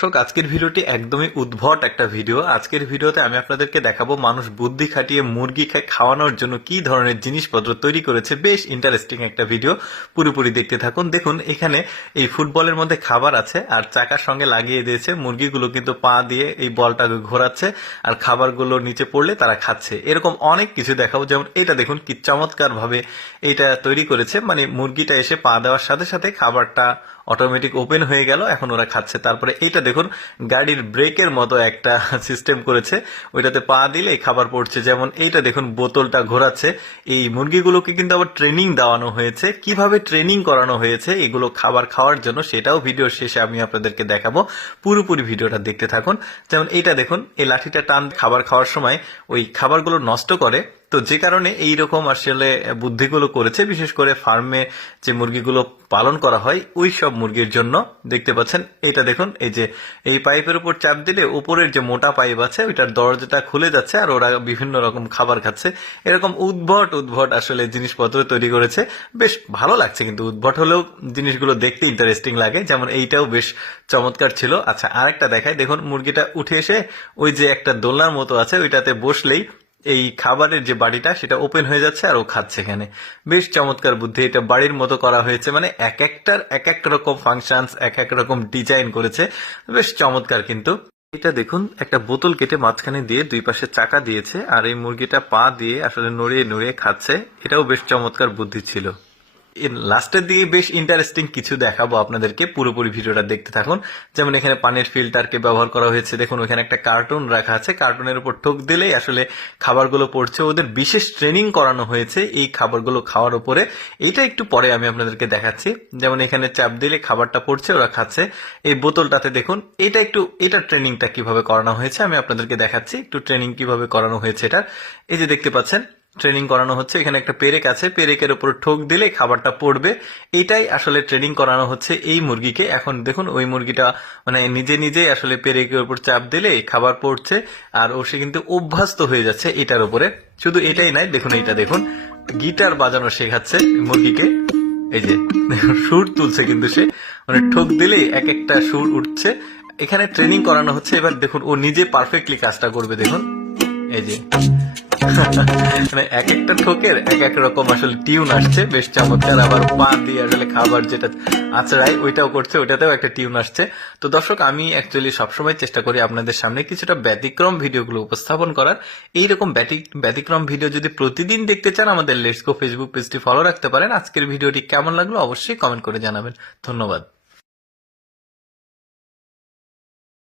দর্শক, আজকের ভিডিওটি একদমই উদ্ভট একটা ভিডিও। আজকের ভিডিওতে আমি আপনাদেরকে দেখাবো মানুষ বুদ্ধি খাটিয়ে মুরগি খাওয়ানোর জন্য কি ধরনের জিনিসপত্র তৈরি করেছে। বেশ ইন্টারেস্টিং একটা ভিডিও, পুরোপুরি দেখতে থাকুন। দেখুন, এখানে এই ফুটবলের মধ্যে খাবার আছে আর চাকার সঙ্গে লাগিয়ে দিয়েছে। মুরগিগুলো কিন্তু পা দিয়ে এই বলটাকে ঘোরাচ্ছে আর খাবারগুলো নিচে পড়লে তারা খাচ্ছে। এরকম অনেক কিছু দেখাবো। যেমন এটা দেখুন কি চমৎকার ভাবে এটা তৈরি করেছে, মানে মুরগিটা এসে পা দেওয়ার সাথে সাথে খাবারটা অটোমেটিক ওপেন হয়ে গেল, এখন ওরা খাচ্ছে। তারপরে এইটা দেখুন, গাড়ির ব্রেকের মতো একটা সিস্টেম করেছে, ওইটাতে পা দিলে খাবার পড়ছে। যেমন এইটা দেখুন, বোতলটা ঘোরাচ্ছে। এই মুরগিগুলোকে কিন্তু আবার ট্রেনিং দেওয়ানো হয়েছে। কিভাবে ট্রেনিং করানো হয়েছে এগুলো খাবার খাওয়ার জন্য, সেটাও ভিডিওর শেষে আমি আপনাদেরকে দেখাবো। পুরোপুরি ভিডিওটা দেখতে থাকুন। যেমন এইটা দেখুন, এই লাঠিটা টান খাবার খাওয়ার সময় ওই খাবারগুলো নষ্ট করে। তো যে কারণে এইরকম আসলে বুদ্ধিগুলো করেছে, বিশেষ করে ফার্মে যে মুরগিগুলো পালন করা হয় ওই সব মুরগির জন্য। দেখতে পাচ্ছেন, এটা দেখুন, এই যে এই পাইপের উপর চাপ দিলে উপরের যে মোটা পাইপ আছে ওইটার দরজাটা খুলে যাচ্ছে আর ওরা বিভিন্ন রকম খাবার খাচ্ছে। এরকম উদ্ভট উদ্ভট আসলে জিনিসপত্র তৈরি করেছে। বেশ ভালো লাগছে, কিন্তু উদ্ভট হলেও জিনিসগুলো দেখতে ইন্টারেস্টিং লাগে। যেমন এইটাও বেশ চমৎকার ছিল। আচ্ছা, আরেকটা দেখায়। দেখুন, মুরগিটা উঠে এসে ওই যে একটা দোলনার মতো আছে ওইটাতে বসলেই এই খাবারের যে বাড়িটা সেটা ওপেন হয়ে যাচ্ছে আর ও খাচ্ছে। এখানে বেশ চমৎকার বুদ্ধি, এটা বাড়ির মতো করা হয়েছে। মানে এক একটার এক এক রকম ফাংশনস, এক এক রকম ডিজাইন করেছে। বেশ চমৎকার। কিন্তু এটা দেখুন, একটা বোতল কেটে মাঝখানে দিয়ে দুই পাশে চাকা দিয়েছে আর এই মুরগিটা পা দিয়ে আসলে নড়িয়ে নড়িয়ে খাচ্ছে। এটাও বেশ চমৎকার বুদ্ধি ছিল। লাস্টের দিকে বেশ ইন্টারেস্টিং কিছু দেখাবো আপনাদেরকে, পুরোপুরি ভিডিওটা দেখতে থাকুন। যেমন এখানে পানির ফিল্টারকে ব্যবহার করা হয়েছে। দেখুন, ওখানে একটা কার্টুন রাখা আছে, কার্টুনের উপর ঠোক দিলেই আসলে খাবারগুলো পড়ছে। ওদের বিশেষ ট্রেনিং করানো হয়েছে এই খাবারগুলো খাওয়ার উপরে। এইটা একটু পরে আমি আপনাদেরকে দেখাচ্ছি। যেমন এখানে চাপ দিলে খাবারটা পড়ছে, ওরা খাচ্ছে। এই বোতলটাতে দেখুন, এটা ট্রেনিংটা কিভাবে করানো হয়েছে আমি আপনাদেরকে দেখাচ্ছি। একটু ট্রেনিং কিভাবে করানো হয়েছে এটা। এই যে দেখতে পাচ্ছেন, ট্রেনিং করানো হচ্ছে। এখানে একটা পেরেক আছে, পেরেকের উপর ঠোক দিলে খাবারটা পড়বে। এটাই আসলে ট্রেনিং করানো হচ্ছে এই মুরগিকে। এখন দেখুন, ওই মুরগিটা মানে নিজে নিজে আসলে পেরেকের উপর চাপ দিলে খাবার পড়ছে আর ও সে কিন্তু অভ্যস্ত হয়ে যাচ্ছে এটার উপরে। শুধু এটাই নাই, দেখুন এইটা দেখুন, গিটার বাজানো শেখাচ্ছে মুরগিকে। এই যে সুর তুলছে, কিন্তু সে মানে ঠোক দিলেই এক একটা সুর উঠছে। এখানে ট্রেনিং করানো হচ্ছে। এবার দেখুন, ও নিজে পারফেক্টলি কাজটা করবে। দেখুন, এই যে মানে এক একটা ঠোকের এক এক রকম আসলে টিউন আসছে। বেশ চমৎকার। আবার পা দিয়ে আসলে খাবার যেটা আচড়ায় ওইটাও করছে, ওইটাতেও একটা টিউন আসছে। তো দর্শক, আমি অ্যাকচুয়ালি সবসময় চেষ্টা করি আপনাদের সামনে কিছুটা ব্যতিক্রম ভিডিওগুলো উপস্থাপন করার। এইরকম ব্যতিক্রম ভিডিও যদি প্রতিদিন দেখতে চান, আমাদের লেটস গো ফেসবুক পেজটি ফলো রাখতে পারেন। আজকের ভিডিওটি কেমন লাগলো অবশ্যই কমেন্ট করে জানাবেন। ধন্যবাদ।